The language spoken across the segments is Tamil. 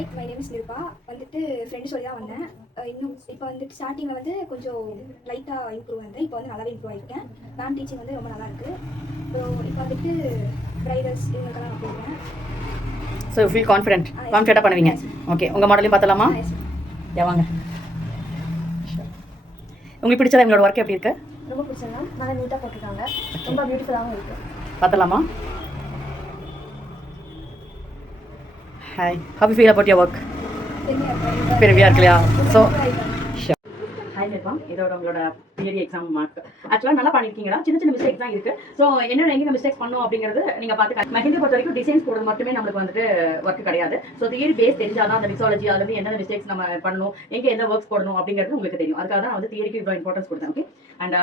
Hi, my name is Nirupa. வந்துட்டு ஃப்ரெண்டு சொல்லி தான் வந்தேன். இன்னும் இப்போ வந்துட்டு ஸ்டார்டிங்கில் வந்து கொஞ்சம் லைட்டாக இம்ப்ரூவ் வந்தேன். இப்போ வந்து நல்லாவே இம்ப்ரூவ் ஆகிருக்கேன். மேம் டீச்சிங் வந்து ரொம்ப நல்லாயிருக்கு. இப்போ வந்துட்டு ப்ரைடல்ஸ் இவங்களுக்கெல்லாம் நான் போடுவேன். ஸோ ஃபீல் கான்ஃபிடென்ட்டாக பண்ணுவீங்க. ஓகே, உங்கள் மாடலையும் பார்த்தலாமா? வாங்க. உங்களுக்கு பிடிச்சதா எங்களோட ஒர்க் எப்படி இருக்கு? ரொம்ப பிடிச்சதா, நல்லா நீட்டாக போட்டிருக்காங்க. ரொம்ப பியூட்டிஃபுல்லாகவும் இருக்குது. பார்த்தலாமா? Hi, how you feel about your work? பெருமையாக இருக்கு இல்லையா? ஸோ ஹாய் நிர்வா, இதோட உங்களோட தியரி எக்ஸாம் மார்க் ஆக்சுவலாக நல்லா பண்ணியிருக்கீங்களா? சின்ன சின்ன மிஸ்டேக் தான் இருக்குது. ஸோ என்னென்ன எங்கே மிஸ்டேக்ஸ் பண்ணணும் அப்படிங்கிறது நீங்கள் பார்த்து மெஹந்தி பொறுத்த வரைக்கும் டிசைன்ஸ் போடுறது மட்டுமே நம்மளுக்கு வந்துட்டு ஒர்க் கிடையாது. ஸோ தியரி பேஸ் தெரிஞ்சால் தான் அந்த மிக்ஸாலஜி அதில் எந்தெந்த மிஸ்டேக்ஸ் நம்ம பண்ணணும், எங்கே எந்த ஒர்க்ஸ் போடணும் அப்படிங்கிறது உங்களுக்கு தெரியும். அதுக்காக தான் வந்து தியரிக்கு இவ்வளோ இம்பார்ட்டன்ஸ் கொடுத்தேன். Okay, and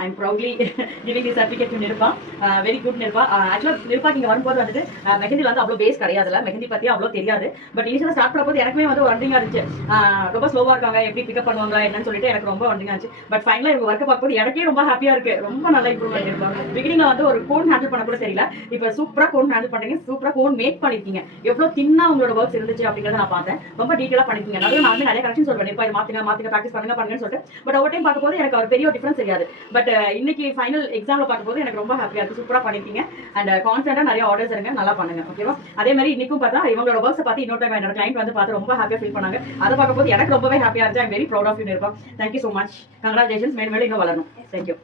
I am proudly giving the certificate to Nirupa. Very good Nirupa. ஆக்சுவலாக நிருபாக்கு இங்கே வரும்போது வந்துட்டு மெஹந்தி வந்து அவ்வளோ பேஸ் கிடையாதுல்ல, மெஹந்தி பற்றி அவ்வளோ தெரியாது. பட் இனிஷியலாக ஸ்டார்ட் பண்ணும்போது எனக்குமே வந்து ஒன்றிங்காக இருந்துச்சு. ரொம்ப ஸ்லோவாக இருக்காங்க, எப்படி பிக்கப் பண்ணுவாங்க என்னன்னு சொல்லிட்டு எனக்கு ரொம்ப ஒன்றிங்காக இருந்துச்சு. பட் ஃபைனலாக இவங்க ஒர்க்கை பார்க்கும்போது எனக்கே ரொம்ப ஹாப்பியாக இருக்கு. ரொம்ப நல்லா இம்ப்ரூவ்மெண்ட் இருக்கும். பிகினிங்ல வந்து ஒரு கோன் ஹேண்டில் பண்ண கூட தெரியல. இப்போ சூப்பராக கோன் ஹேண்டில் பண்ணுறீங்க, சூப்பராக கோன் மேக் பண்ணிருக்கீங்க. எவ்வளோ தின்னா உங்களோட ஒர்க்ஸ் இருந்துச்சு அப்படிங்கிறத நான் பார்த்தேன். ரொம்ப டீட்டெயிலாக பண்ணிருக்கீங்க. நான் வந்து நிறைய கரெக்ஷன் சொல்வேன், இப்போ இது மாற்றுங்க ப்ராக்டிஸ் பண்ணுங்கன்னு சொல்லிட்டு. பட் ஒவ்வொரு டைம் பார்க்கும்போது எனக்கு ஒரு பெரிய டிஃபரன்ஸ் தெரியாது. பட் இன்னைக்கு ஃபைனல் எக்ஸாமில் பார்க்கும்போது எனக்கு ரொம்ப ஹாப்பியாக இருக்குது. சூப்பராக பண்ணிருக்கீங்க அண்ட் கான்ஃபிடென்ட்டாக நிறைய ஆர்டர்ஸ் இருங்க, நல்லா பண்ணுங்க. ஓகேவா? அதே மாதிரி இன்னைக்கும் பார்த்தா இவங்களோட ஒர்க்ஸை பார்த்து இன்னொரு டைம் என்னோட கிளைண்ட் வந்து பார்த்து ரொம்ப ஹாப்பியாக ஃபீல் பண்ணாங்க. அதை பார்க்கும்போது எனக்கு ரொம்பவே ஹாப்பியாக இருந்துச்சு. I am very proud of you Nirupa. Thank you so much. Congratulations. மேலும் இன்னும் வளரணும். தேங்க்யூ.